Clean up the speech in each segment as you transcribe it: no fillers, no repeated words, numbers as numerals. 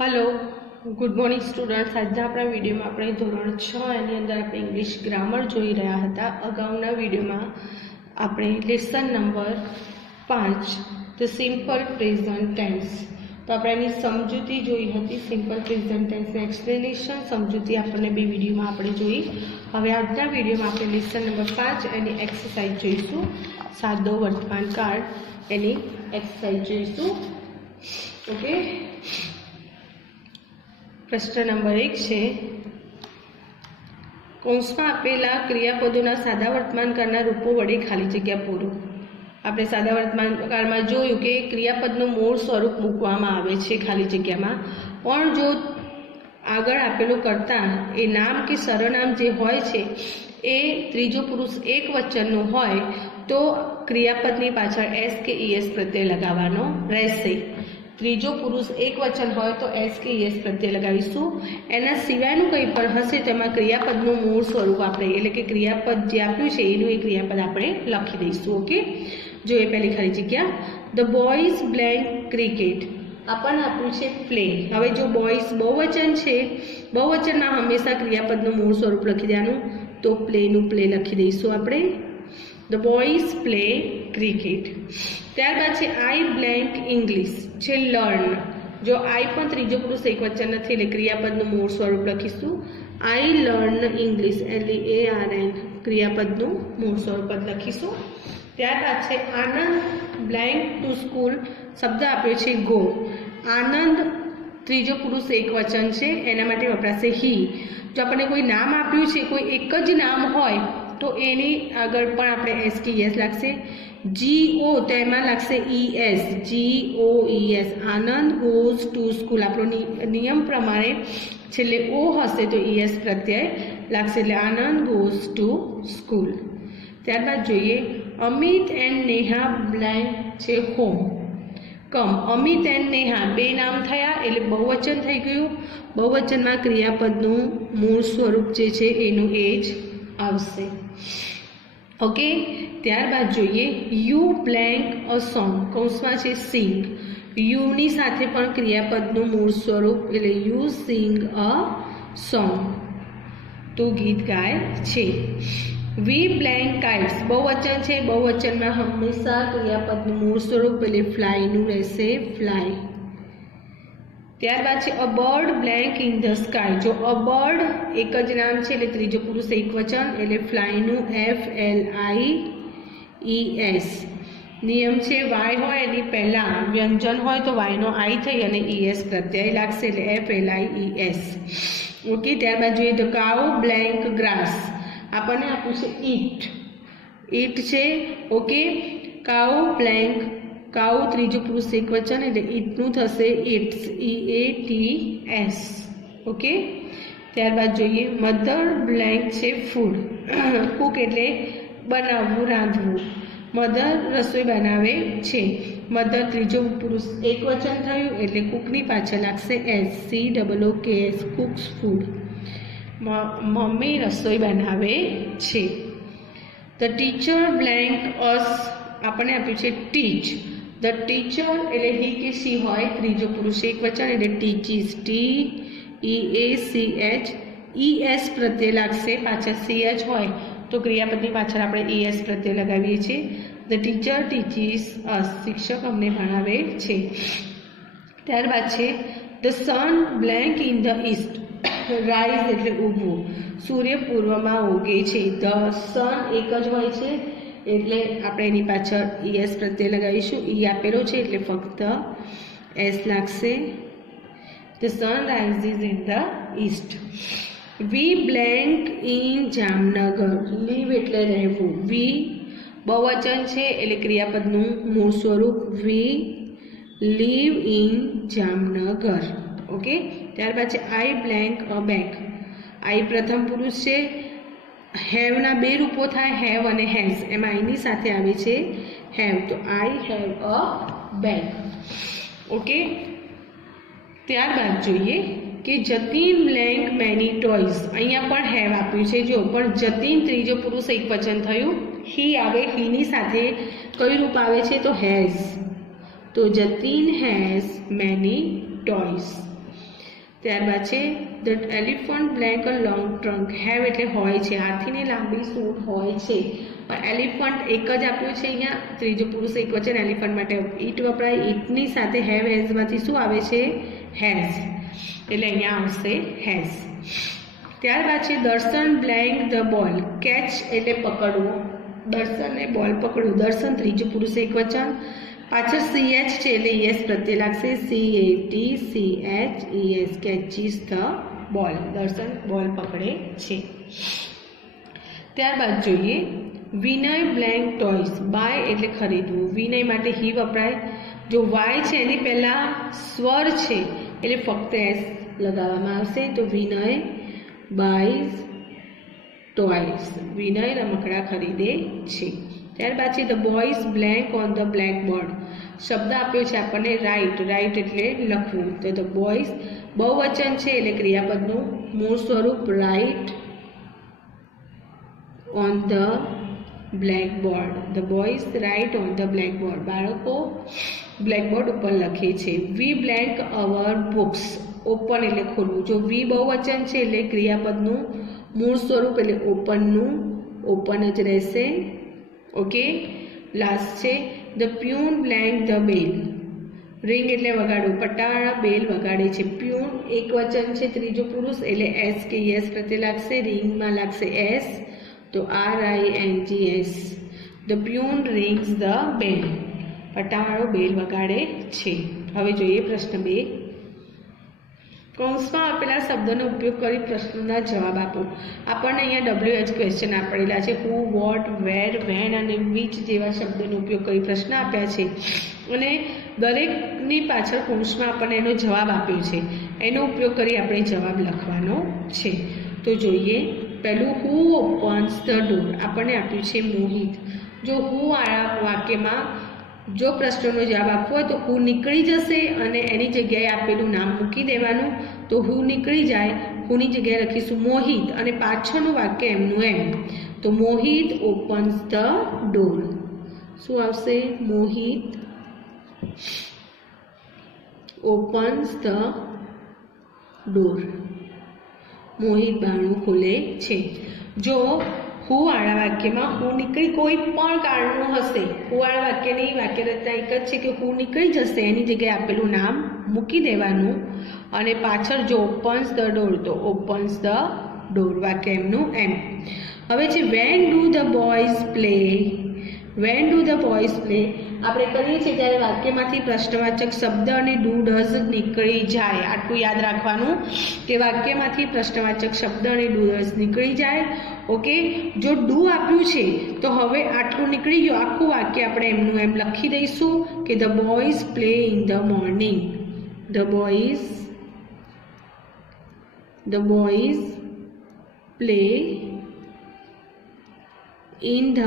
Hello good morning students. आज अपना video में अपने धोरण 6 एनी अंदर आप इंग्लिश ग्रामर जोई रहा था। अगाउना विडियो में आपने lesson number 5 the simple present tense तो आपणे समजूती जोई हती। सिंपल प्रेजेंट टेन्स ने एक्सप्लेनेशन समजूती आपने बे विडियो में आपणे जोई। हवे आजना विडियो में आपणे लेसन नंबर 5 एनी एक्सरसाइज जोईशुं। सादो वर्तमान काल एनी एक्सरसाइज जोईशुं। ओके, प्रश्न नंबर 1 है कौंस में आपेला क्रियापदों सादा वर्तमान कालना रूपो वडे खाली जग्या पूरो। आपणे सादा वर्तमान काल में जोयुं के क्रियापदनुं मूळ स्वरूप मूकवामां आवे छे खाली जग्यामां, पण जो आगळ आपेलुं कर्ता ए नाम के सर्वनाम जे होय छे ए त्रीजो पुरुष एक वचननुं होय तो क्रियापदनी पाछळ एस के ईएस प्रत्यय लगाववानो रहेशे। त्रीजो पुरुष एक वचन होय तो एस के ईएस प्रत्यय लगावीशुं। एना सिवायनुं कंई पण हशे तेमां क्रियापदनुं मूळ स्वरूप आपणे एटले के क्रियापद जे आप्युं छे एनुं ए क्रियापद आपणे लखी दईशुं। ओके, जो ए पहेली खाली जग्या द बॉयज ब्लेंक क्रिकेट आपणे आप्युं छे प्ले। हवे जो बॉयज बहुवचन छे, बहुवचनमां हमेशा क्रियापदनुं मूळ स्वरूप लखी देवानुं तो प्लेनुं प्ले लखी दईशुं आपणे। The boys play cricket. त्यारबाद छे आई ब्लेंक इंग्लिश छे लर्न। जो आई पण त्रीजो पुरुष एक वचन नथी એટલે ક્રિયાપદનું મૂળ સ્વરૂપ લખીશું आई लर्न इंग्लिश એટલે ARN ક્રિયાપદનું મૂળ સ્વરૂપ લખીશું। ત્યારબાદ છે આનંદ બ્લેન્ક ટુ સ્કૂલ શબ્દ આપ્યો છે ગો। આનંદ ત્રીજો પુરુષ એક વચન છે એના માટે વપરાશે ही। જો આપણે કોઈ નામ આપ્યું છે કોઈ એક જ નામ હોય तो एनी आगळ पण आपणे एस के ईएस लागशे। GO तेमां लागशे ES GOES। Anand goes to school आपणो नियम प्रमाणे छेल्ले ओ हशे तो ES प्रत्यय लागशे એટલે आनंद गोज टू स्कूल। त्यारबाद जोईए अमित एंड नेहा ब्लेंक छे home come. Amit and Neha बे नाम थया એટલે बहुवचन थई गयुं। बहुवचनमां क्रियापदनुं मूळ स्वरूप जे छे एनुं ए ज आवशे। ओके, त्यारबाद जोईए यू ब्लेंक अ सॉन्ग कौंसमां छे सिंग। यू नी साथे पण क्रियापदनुं मूळ स्वरूप એટલે यू सिंग अ सॉन्ग तो गीत गाय छे। वी ब्लेंक काइट्स बहुवचन छे, बहुवचनमां हमेशा क्रियापदनुं मूळ स्वरूप એટલે फ्लायनुं रहेशे फ्लाय। त्यारबाद छे अ बर्ड ब्लेंक इन ध स्काय। जो अ बर्ड एक ज नाम छे એટલે ત્રીજો પુરુષ એક વચન એટલે ફ્લાયનું FLIES। નિયમ છે વાય હોય એની પહેલા વ્યંજન હોય તો વાય નો આઈ થઈ અને ES પ્રત્યય લાગશે એટલે FLIES। ઓકે, ત્યારબાદ જોઈએ ધ કાઉ બ્લેન્ક ગ્રાસ આપણને આપ્યું છે ઈટ છે। ઓકે, કાઉ બ્લેન્ક काउ त्रीजो पुरुष एक वचन એટલે ઈટનું થશે ઇટ્સ EATS। ओके, ત્યારબાદ જોઈએ મધર બ્લેન્ક છે ફૂડ। કુક એટલે બનાવવું રાંધવું। મધર રસોઈ બનાવે છે। મધર ત્રીજો પુરુષ એક વચન થયું એટલે કુકની પાછળ લાગશે SCOOKS કુક્સ ફૂડ। મમ્મી રસોઈ બનાવે છે। ધ ટીચર બ્લેન્ક અસ આપણને આપ્યું છે ટીચ। ધ ટીચર એટલે ही કે शी હોય ત્રીજો પુરુષ એક વચન એટલે ટીચીસ TEACH ES પ્રત્યય લાગશે પાછળ CH હોય તો ક્રિયાપદની પાછળ આપણે ES પ્રત્યય લગાવીએ છીએ। ધ ટીચર ટીચીસ અસ શિક્ષક અમને ભણાવે છે। ત્યારબાદ છે the sun blank in the east rise એટલે ઊભું સૂર્ય પૂર્વમાં ઉગે છે। ધ સન એક જ હોય છે એટલે આપણે એની પાછળ ES પ્રત્યય લગાવીશું। ઈ આપેલો છે એટલે ફક્ત S લાગશે। The sun rises in the east. We blank in Jamnagar live એટલે રહેવું। વી બહુવચન છે એટલે ક્રિયાપદનું મૂળ સ્વરૂપ we live in Jamnagar. Okay, ત્યારબાદ છે આઈ બ્લેન્ક અ બેગ। આઈ પ્રથમ પુરુષ છે। હેવ ના બે રૂપો થાય હેવ અને હેઝ, એમાં આઈની સાથે આવે છે હેવ તો I have a bag. Okay, ત્યારબાદ જોઈએ કે જતીન બ્લેન્ક મેની ટોયઝ। અહીંયા પણ હેવ આપ્યું છે જો પણ જતીન ત્રીજો પુરુષ એક વચન થયું ही આવે हीની સાથે કયું રૂપ આવે છે તો હેઝ तो जतीन हैज मैनी टॉयज। ત્યારબાદ છે the elephant blank a long trunk. Have એટલે હોય છે, હાથીને લાંબી સૂંઢ હોય છે. પણ એલિફન્ટ એક જ આપ્યું છે અહીંયા, ત્રીજો પુરુષ એક વચન એલિફન્ટ માટે ઈટ વપરાય. ઈટની સાથે હેવ હેઝમાંથી શું આવે છે? હેઝ. એટલે અહીંયા આવશે હેઝ. ત્યારબાદ છે દર્શન બ્લેન્ક ધ બોલ. કેચ એટલે પકડવો, દર્શનને બોલ પકડવું. દર્શન ત્રીજો પુરુષ એક વચન, પાછળ CH છે એટલે ES પ્રત્યે લાગશે. CATCHES કેચીસ the ball. દર્શન બોલ પકડે છે. ત્યારબાદ જોઈએ વિનય બ્લેન્ક ટોયસ. બાય એટલે ખરીદવું, વિનય માટે હી વપરાય. જો વાય છે એની પહેલા સ્વર છે એટલે ફક્ત એસ લગાવવામાં આવશે. તો વિનય બાયઝ ટોયસ. વિનય રમકડા ખરીદે છે. ત્યારબાદ છે the boys blank on the black board. શબ્દ આપ્યો છે આપણને રાઇટ. રાઇટ એટલે લખવું. તો ધ બોયઝ બહુવચન છે એટલે ક્રિયાપદનું મૂળ સ્વરૂપ write on the black board. The boys write on the black board. બાળકો બ્લેકબોર્ડ ઉપર લખે છે. We blank our books. Open એટલે ખોલવું. જો વી બહુવચન છે એટલે ક્રિયાપદનું મૂળ સ્વરૂપ એટલે ઓપનનું ઓપન જ રહેશે. ઓકે. લાસ્ટ છે the peon blank the bell. Ring એટલે વગાડવું, પટાવાળા બેલ વગાડે છે. પ્યુન એક વચન છે, ત્રીજો પુરુષ એટલે એસ કે એસ પ્રત્યે લાગશે. રિંગમાં લાગશે એસ, તો RINGS. The peon rings the bell. પટાવાળો બેલ વગાડે છે. હવે જોઈએ પ્રશ્ન 2. કૌંસમાં આપેલા શબ્દોનો ઉપયોગ કરી પ્રશ્નોના જવાબ આપો. આપણને અહીંયા WH ક્વેશ્ચન આપેલા છે. હુ, વોટ, વેર, વેન અને વિચ જેવા શબ્દોનો ઉપયોગ કરી પ્રશ્ન આપ્યા છે અને દરેકની પાછળ કૌંસમાં આપણને એનો જવાબ આપ્યો છે. એનો ઉપયોગ કરી આપણે જવાબ લખવાનો છે. તો જોઈએ પહેલું હુ ઓપન્સ ધ ડોર. આપણને આપ્યું છે મોહિત. જો હુ વાળા વાક્યમાં જો પ્રશ્નનો જવાબ આપવો હોય તો હુ નીકળી જશે અને એની જગ્યાએ આપેલું નામ મૂકી દેવાનું. તો હુ નીકળી જાય, હુની જગ્યાએ લખીશું મોહિત અને પાછળનું વાક્ય એમનું એમ. તો મોહિત ઓપન્સ ધ ડોર. શું આવશે? મોહિત ઓપન્સ ધ ડોર. મોહિત બારણું ખોલે છે. જો હુ વાળા વાક્યમાં હુ નીકળી કોઈ પણ કારણનું હશે, હુ વાળા વાક્યની વાક્ય રચના એક જ છે કે હુ નીકળી જશે, એની જગ્યાએ આપેલું નામ મૂકી દેવાનું અને પાછળ જો ઓપન્સ ધ ડોર તો ઓપન્સ ધ ડોર. વાક્ય એમનું એમ. હવે છે when do the boys play. When do the boys play આપણે કરીએ છીએ ત્યારે વાક્યમાંથી પ્રશ્નવાચક શબ્દ અને ડુ ડઝ નીકળી જાય. આટલું યાદ રાખવાનું કે વાક્યમાંથી પ્રશ્નવાચક શબ્દ અને ડુ ડઝ નીકળી જાય. ઓકે. જો ડુ આપ્યું છે તો હવે આટલું નીકળી ગયું, આખું વાક્ય આપણે એમનું એમ લખી દઈશું કે the boys play in the morning. The boys play in the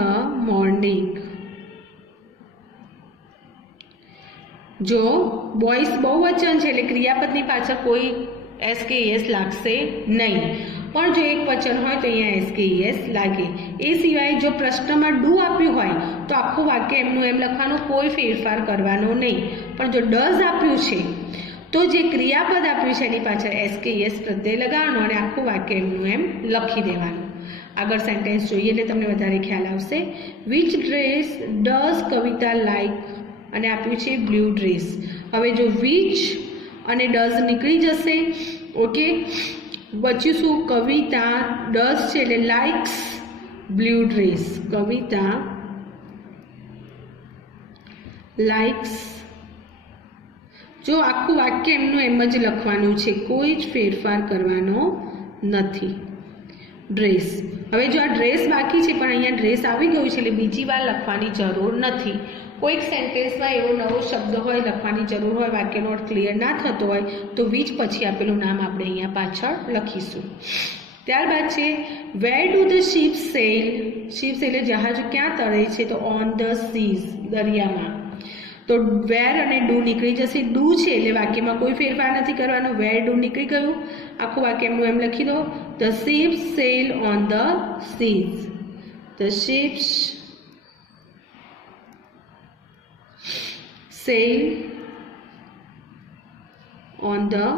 morning. જો બોયઝ બહુવચન છે એટલે ક્રિયાપદની પાછળ કોઈ એસ કે એસ લાગશે નહીં, પણ જો એક વચન હોય તો અહીંયા એસ કે એસ લાગે. એ સિવાય જો પ્રશ્નમાં ડુ આપ્યું હોય તો આખું વાક્ય એમનું એમ લખવાનું, કોઈ ફેરફાર કરવાનો નહીં. પણ જો ડઝ આપ્યું છે તો જે ક્રિયાપદ આપ્યું છે એની પાછળ એસ કે એસ પ્રત્યય લગાવવાનો અને આખું વાક્ય એમનું એમ લખી દેવાનું. આગળ સેન્ટેન્સ જોઈએ એટલે તમને વધારે ખ્યાલ આવશે. Which dress does Kavita like અને આપ્યું છે બ્લુ ડ્રેસ. હવે જો વિચ અને ડઝ નીકળી જશે. ઓકે. બચ્યું શું? કવિતા ડઝ છે એટલે લાઇક્સ બ્લુ ડ્રેસ. કવિતા લાઇક્સ. જો આખું વાક્ય એમનું એમ જ લખવાનું છે, કોઈ જ ફેરફાર કરવાનો નથી. ડ્રેસ. હવે જો આ ડ્રેસ બાકી છે પણ અહીંયા ડ્રેસ આવી ગયું છે એટલે બીજી વાર લખવાની જરૂર નથી. કોઈક સેન્ટેન્સમાં એવો નવો શબ્દ હોય લખવાની જરૂર હોય, વાક્યનો અર્થ ક્લિયર ના થતો હોય તો વીચ પછી આપેલું નામ આપણે અહીંયા પાછળ લખીશું. ત્યારબાદ છે વેર do the ship cell. Ships એટલે જહાજો ક્યાં તરે છે? તો ઓન ધ સીઝ, દરિયામાં. તો વેર અને ડુ નીકળી જશે. ડુ છે એટલે વાક્યમાં કોઈ ફેરફાર નથી કરવાનો. વેર ડુ નીકળી ગયું, આખું વાક્ય એમનું એમ લખી દો. The ships sail on the seas. The ships sail on the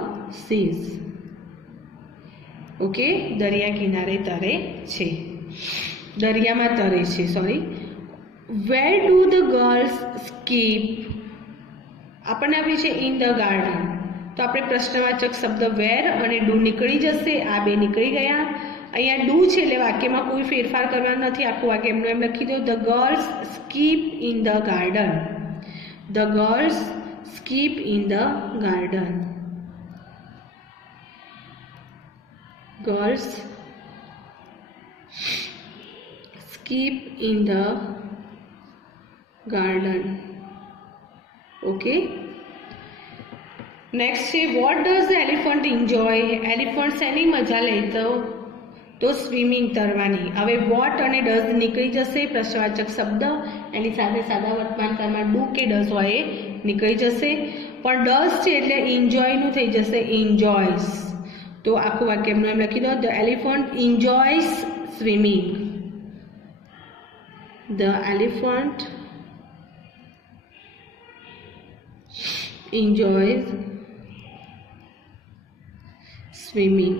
seas. Okay, દરિયા કિનારે તરે છે, દરિયામાં તરે છે, sorry. Where do the girls skip? આપણને આપી છે ઇન ધ ગાર્ડન, તો આપણે પ્રશ્નવાચક શબ્દ વેર અને ડુ નીકળી જશે, આ બે નીકળી ગયા. અહીંયા ડુ છે એટલે વાક્યમાં કોઈ ફેરફાર કરવાનો નથી, આખું વાક્ય એમનું એમ લખી દો. The girls skip in the garden. The girls skip in the garden. Girls skip in the garden. Okay. Next છે what does the elephant enjoy? Elephant શેની મજા લે? તો સ્વિમિંગ, તરવાની. હવે વોટ અને ડઝ નીકળી જશે, પ્રશ્નવાચક શબ્દ એની સાથે સાદા વર્તમાનકાળમાં ડુ કે ડઝ હોય એ નીકળી જશે, પણ ડઝ છે એટલે એન્જોયનું થઈ જશે એન્જોયસ. તો આખું વાક્ય એમનું એમ લખી દો. The elephant enjoys swimming. The elephant enjoys swimming.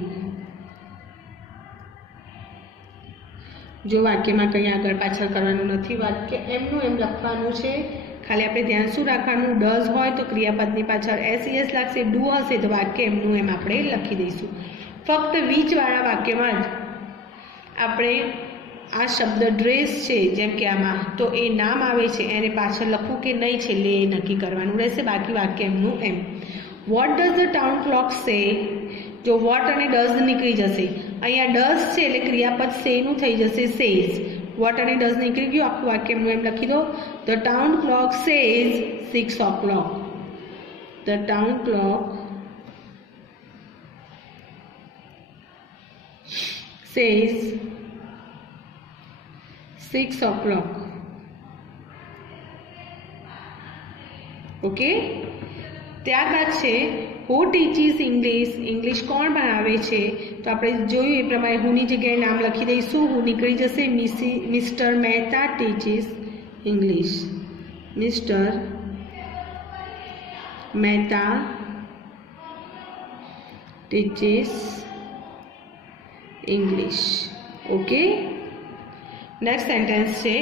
જો વાક્યમાં કંઈ આગળ પાછળ કરવાનું નથી, વાક્ય એમનું એમ લખવાનું છે. ખાલી આપણે ધ્યાન શું રાખવાનું? ડઝ હોય તો ક્રિયાપદની પાછળ એસ લાગશે, ડુ હશે તો વાક્ય એમનું એમ આપણે લખી દઈશું. ફક્ત વીજવાળા વાક્યમાં જ આપણે આ શબ્દ ડ્રેસ છે, જેમ કે આમાં, તો એ નામ આવે છે એને પાછળ લખવું કે નહીં છેલ્લે એ નક્કી કરવાનું રહેશે, બાકી વાક્ય એમનું એમ. What does the town clock say? જો વોટ અને ડઝ નીકળી જશે, અહીંયા ડઝ છે એટલે ક્રિયાપદ સેનું થઈ જશે સેઝ. વોટ અને ડઝ નીકળી ગયું, આખું વાક્ય એમનું એમ લખી દો. The town clock says 6 o'clock. The town clock says 6 o'clock. Okay, ત્યારબાદ છે હુ ટીચીસ ઇંગ્લિશ? ઇંગ્લિશ કોણ ભણાવે છે? તો આપણે જોયું એ પ્રમાણે હુની જગ્યાએ નામ લખી દઈશું, હુ નીકળી જશે. Mister Mehta teaches English. Mister Mehta teaches English. Okay, next sentence છે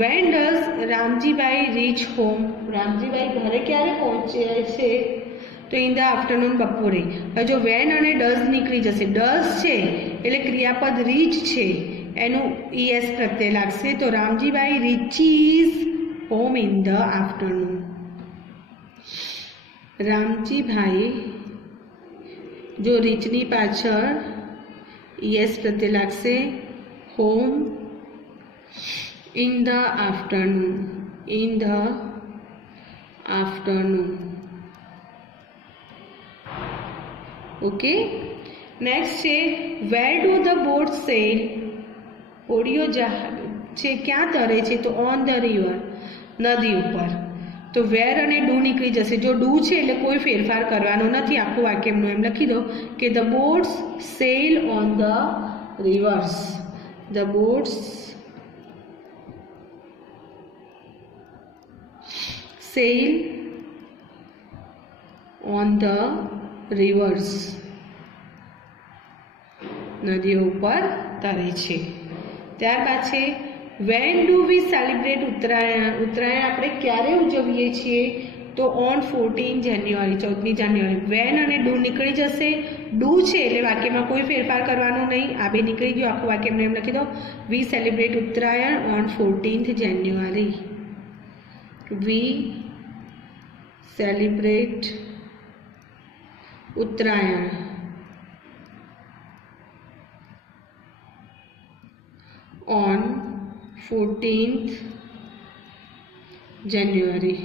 when does Ramjibhai reach home? Ramjibhai ઘરે ક્યારે પહોંચે છે? તો ઇન ધ આફ્ટરનૂન, બપોરે. હવે જો વેન અને ડઝ નીકળી જશે, ડઝ છે એટલે ક્રિયાપદ રીચ છે એનું ઈએસ પ્રત્યય લાગશે, તો Ramjibhai reaches home in the afternoon. Ramjibhai, જો રીચની પાછળ ઈએસ પ્રત્યય લાગશે, home in the afternoon. In the afternoon. Okay. Next છે where do the boats sail? હોડીઓ છે ક્યાં તરે છે? તો on the river, નદી ઉપર. તો વેર અને ડુ નીકળી જશે. જો ડુ છે એટલે કોઈ ફેરફાર કરવાનો નથી, આખું વાક્ય એમનું એમ લખી દો કે the boats sail on the rivers. The boats sail on the rivers. નદીઓ ઉપર તરે છે. ત્યારબાદ છે when do we celebrate Uttarayan? Uttarayan આપણે ક્યારે ઉજવીએ છીએ? તો on 14 જાન્યુઆરી, 14મી જાન્યુઆરી. વેન અને ડુ નીકળી જશે, ડુ છે એટલે વાક્યમાં કોઈ ફેરફાર કરવાનો નહીં, આ બે નીકળી ગયું, આખું વાક્ય એમને એમ લખી દો we celebrate Uttarayan on 14th January. We celebrate Uttarayan on 14th January.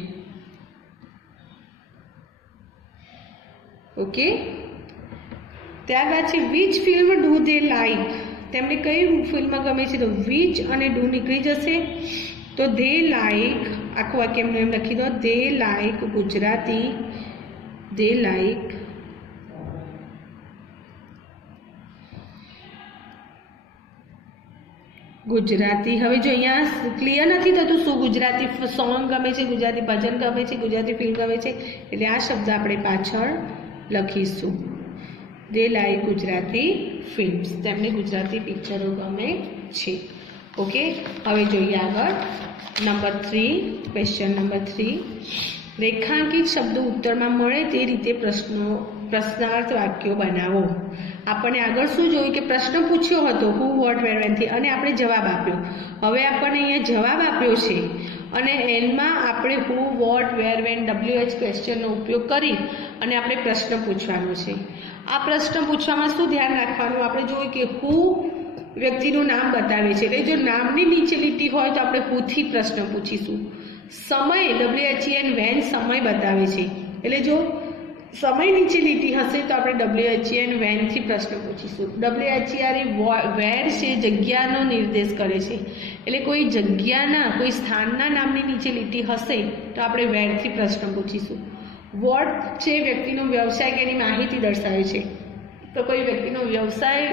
Okay, ત્યારબાદ છે which film do they like? તેમને કઈ ફિલ્મ ગમે છે? તો વિચ અને ડુ નીકળી જશે, તો ધે લાઈક, આખું વાક્ય એમનું એમ લખી દો they like Gujarati. They like Gujarati. હવે જો અહીંયા ક્લિયર નથી થતું શું ગુજરાતી સોંગ ગમે છે, ગુજરાતી ભજન ગમે છે, ગુજરાતી ફિલ્મ ગમે છે, એટલે આ શબ્દ આપણે પાછળ લખીશું. દે લાઈક ગુજરાતી ફિલ્મ્સ, તેમને ગુજરાતી પિક્ચરો ગમે છે. ઓકે, હવે જોઈએ આગળ. નંબર 3, ક્વેશ્ચન નંબર 3, રેખાંકિત શબ્દો ઉત્તરમાં મળે તે રીતે પ્રશ્નાર્થ વાક્યો બનાવો. આપણને આગળ શું જોયું કે પ્રશ્ન પૂછ્યો હતો હુ, વોટ, વેર, વેનથી, અને આપણે જવાબ આપ્યો. હવે આપણને અહીંયા જવાબ આપ્યો છે અને એમાં આપણે હુ, વોટ, વેર, વેન, WH ક્વેશ્ચનનો ઉપયોગ કરી અને આપણે પ્રશ્ન પૂછવાનો છે. આ પ્રશ્ન પૂછવામાં શું ધ્યાન રાખવાનું, આપણે જોયું કે હુ વ્યક્તિનું નામ બતાવે છે, એટલે જો નામની નીચે લીટી હોય તો આપણે હુથી પ્રશ્ન પૂછીશું. સમય WHEN, વેન સમય બતાવે છે, એટલે જો સમય નીચે લીટી હશે તો આપણે WHEN, વેનથી પ્રશ્ન પૂછીશું. WHER વેર છે, જગ્યાનો નિર્દેશ કરે છે, એટલે કોઈ જગ્યાના કોઈ સ્થાનના નામની નીચે લીટી હશે તો આપણે વેરથી પ્રશ્ન પૂછીશું. વોટ છે, વ્યક્તિનો વ્યવસાય કે એની માહિતી દર્શાવે છે, તો કોઈ વ્યક્તિનો વ્યવસાય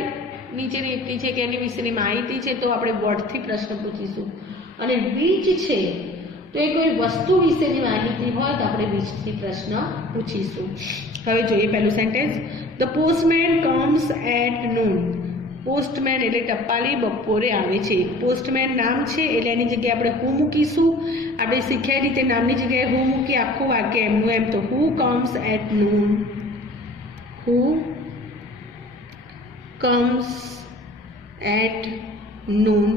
નીચે લીટી છે કે એની વિશેની માહિતી છે તો આપણે વોટથી પ્રશ્ન પૂછીશું. અને વિચ છે તો એ કોઈ વસ્તુ વિશેની માહિતી હોય તો આપણે વિચથી પ્રશ્ન પૂછીશું. હવે જોઈએ પહેલું sentence. The postman comes at noon. Postman એટલે ટપાલી બપોરે આવે છે. પોસ્ટમેન નામ છે એટલે એની જગ્યાએ આપણે હુ મૂકીશું. આપણે શીખ્યા રીતે નામની જગ્યાએ હુ મૂકી આખું વાક્ય એમનું એમ. તો who comes at noon, who comes at noon,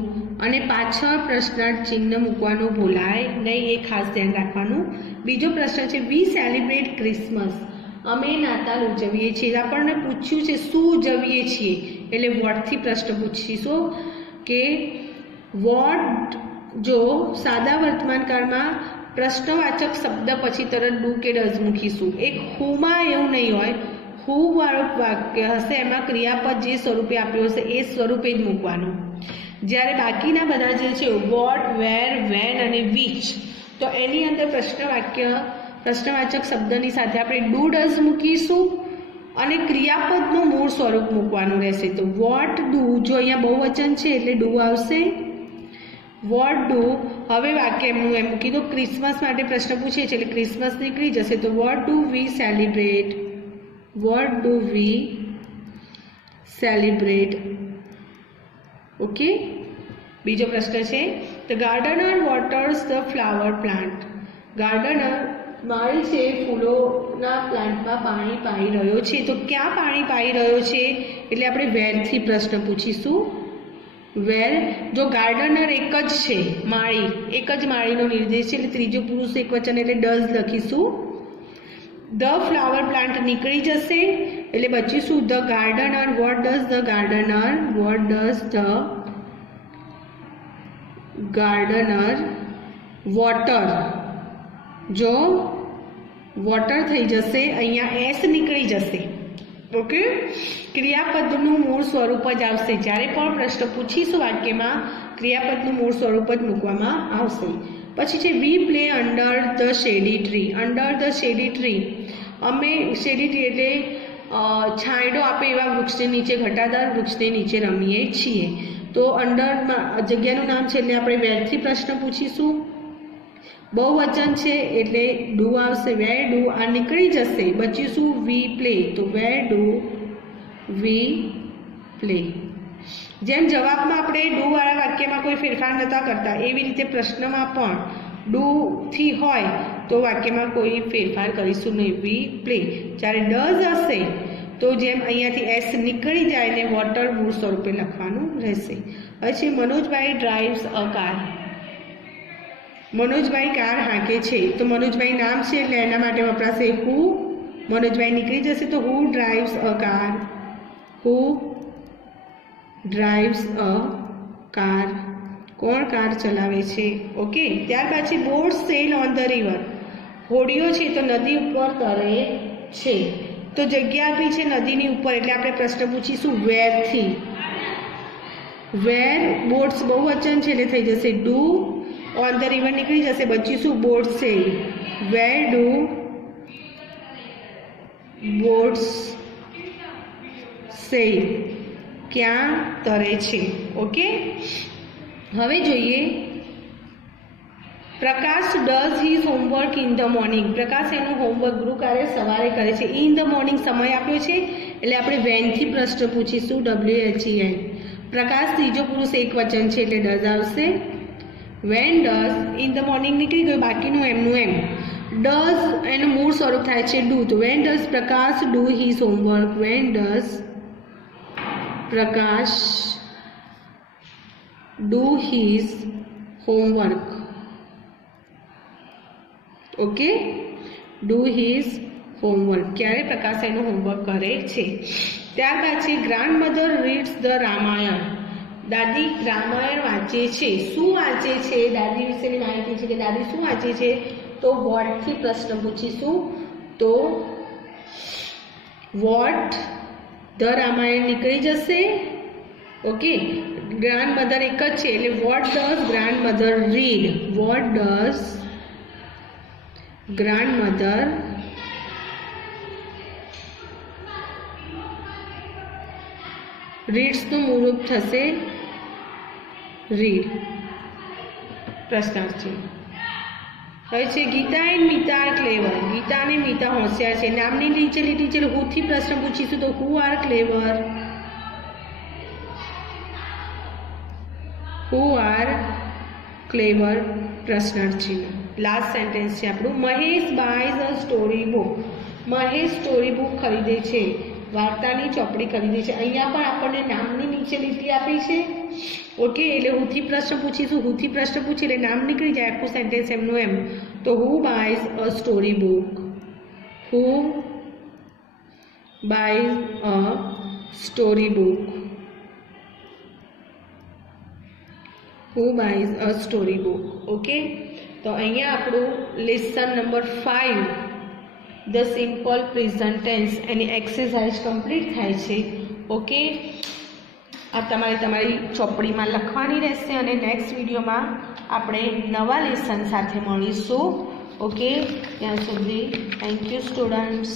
અને પાછળ પ્રશ્નાર્થ ચિહ્ન મૂકવાનું ભૂલાય નહીં, એ ખાસ ધ્યાન રાખવાનું. બીજો પ્રશ્ન છે વી સેલિબ્રેટ ક્રિસમસ. અમે નાતાલ ઉજવીએ છીએ. આપણને પૂછ્યું છે શું ઉજવીએ છીએ, એટલે વોટથી પ્રશ્ન પૂછીશું કે વોટ. જો સાદા વર્તમાનકાળમાં પ્રશ્નવાચક શબ્દ પછી તરત ડુ કે ડઝ મૂકીશું. એક હુમાં એવું નહીં હોય, હુ વાળું વાક્ય હશે એમાં ક્રિયાપદ જે સ્વરૂપે આપ્યું હશે એ સ્વરૂપે જ મૂકવાનું. જ્યારે બાકીના બધા જે છે વોટ, વેર, વેન અને વિચ, તો એની અંદર પ્રશ્નવાચક શબ્દની સાથે આપણે ડુ, ડઝ મૂકીશું અને ક્રિયાપદનું મૂળ સ્વરૂપ મૂકવાનું રહેશે. તો વોટ ડુ, જો અહીંયા બહુવચન છે એટલે ડુ આવશે. વોટ ડુ, હવે વાક્ય એમનું એમ મૂકી દો. ક્રિસમસ માટે પ્રશ્ન પૂછે છે એટલે ક્રિસમસ નીકળી જશે. તો what do we celebrate, what do we celebrate. Okay, બીજો પ્રશ્ન છે the gardener waters the flower plant. Gardener માળી છે ફૂલોના પ્લાન્ટમાં પાણી પાઈ રહ્યો છે. તો ક્યાં પાણી પાઈ રહ્યો છે એટલે આપણે વેરથી પ્રશ્ન પૂછીશું. વેર. જો ગાર્ડનર એક જ છે, માળી એક જ માળીનો નિર્દેશ છે એટલે ત્રીજો પુરુષ એકવચન એટલે ડઝ લખીશું. ધ ફ્લાવર પ્લાન્ટ નીકળી જશે એટલે બચીશું the gardener. What does the gardener, what does the gardener water. જો વોટર થઈ જશે અહીંયા એસ નીકળી જશે. ઓકે, ક્રિયાપદનું મૂળ સ્વરૂપ જ આવશે. જ્યારે પણ પ્રશ્ન પૂછીશું વાક્યમાં ક્રિયાપદનું મૂળ સ્વરૂપ જ મૂકવામાં આવશે. પછી છે we play under the shady tree. Under the shady tree, અમે શેડી ટ્રી એટલે છાંયડો આપે એવા વૃક્ષની નીચે, ઘટાદાર વૃક્ષની નીચે રમીએ છીએ. તો અંડરમાં જગ્યાનું નામ છે એટલે આપણે વેરથી પ્રશ્ન પૂછીશું. બહુવચન છે એટલે ડુ આવશે. વેર ડુ, આ નીકળી જશે, બચીશું વી પ્લે. તો વેર ડુ વી પ્લે. જેમ જવાબમાં આપણે ડુ વાળા વાક્યમાં કોઈ ફેરફાર નતા કરતા એવી રીતે પ્રશ્નમાં પણ ડુ થી હોય તો વાક્યમાં કોઈ ફેરફાર કરીશું નહીં. We play. જ્યારે ડઝ હશે તો જેમ અહીંયાથી એસ નીકળી જાય ને વોટર મૂળ સ્વરૂપે લખવાનું રહેશે. હવે છે Manojbhai drives a car. Manojbhai car હાંકે છે. તો મનોજભાઈ નામ છે એટલે એના માટે વપરાશે હુ. મનોજભાઈ નીકળી જશે તો who drives a car, who drives a car. કોણ કાર ચલાવે છે. ઓકે, ત્યાર પછી boat sail on the river. હોડીઓ છે તો નદી ઉપર તરે છે. તો જગ્યા આપી છે નદીની ઉપર એટલે આપણે પ્રશ્ન પૂછીશું વેરથી. વેર. બોટ્સ બહુવચન છે એટલે થઈ જશે ડુ. ઓન ધ રિવર નીકળી જશે, બચીશું boat sail. Where do boats sail, ક્યાં તરે છે. ઓકે, હવે જોઈએ Prakash does his homework in the morning. Prakash એનું હોમવર્ક ગૃહ કાર્ય સવારે કરે છે. ઇન ધ મોર્નિંગ સમય આપ્યો છે એટલે આપણે વેનથી પ્રશ્ન પૂછીશું, WHEN. પ્રકાશ ત્રીજો પુરુષ એક વચન છે એટલે ડઝ આવશે. When does, in the morning નીકળી ગયું, બાકીનું એમનું એમ. ડઝ એનું મૂળ સ્વરૂપ થાય છે ડુ. તો when does Prakash do his homework. When does Prakash do his homework. Okay, do his homework. ક્યારે પ્રકાશ એનું હોમવર્ક કરે છે. ત્યારબાદ છે grand mother reads the Ramayana. દાદી રામાયણ વાંચે છે. શું વાંચે છે? દાદી વિશેની માહિતી છે કે દાદી શું વાંચે છે, તો વોટથી પ્રશ્ન પૂછીશું. તો વોટ ધ રામાયણ નીકળી જશે. ઓકે, ગ્રાન્ડ મધર એક જ છે એટલે what does grandmother read. What does grandmother રીડ્સનું મૂળરૂપ થશે રીડ. પ્રશ્નાર્થ છે. હવે છે Geeta and Meeta are clever. Geeta અને મીતા હોશિયાર છે. નામની નીચે લીટી છે હુથી પ્રશ્ન પૂછીશું. તો who are clever. Who are ક્લેવર પ્રશ્નાર્થ ચિહ્ન. લાસ્ટ સેન્ટેન્સ છે આપણું. Mahesh bias a story book. Mahesh story book ખરીદે છે, વાર્તાની ચોપડી ખરીદે છે. અહીંયા પણ આપણને નામની નીચે લીટી આપી છે. ઓકે, એટલે હુથી પ્રશ્ન પૂછીશું. હુથી પ્રશ્ન પૂછી એટલે નામ નીકળી જાય, આખું સેન્ટેન્સ એમનું એમ. તો who buys a story book. Who buys a story book. Who buys a story book. Okay, તો અહીંયા આપણું lesson number 5 the simple present tense એની એક્સરસાઇઝ કમ્પ્લીટ થાય છે. ઓકે, આ તમારી ચોપડીમાં લખવાની રહેશે અને નેક્સ્ટ વિડીયોમાં આપણે નવા લેસન સાથે મળીશું. ઓકે, ત્યાં સુધી થેન્ક યુ સ્ટુડન્ટ્સ.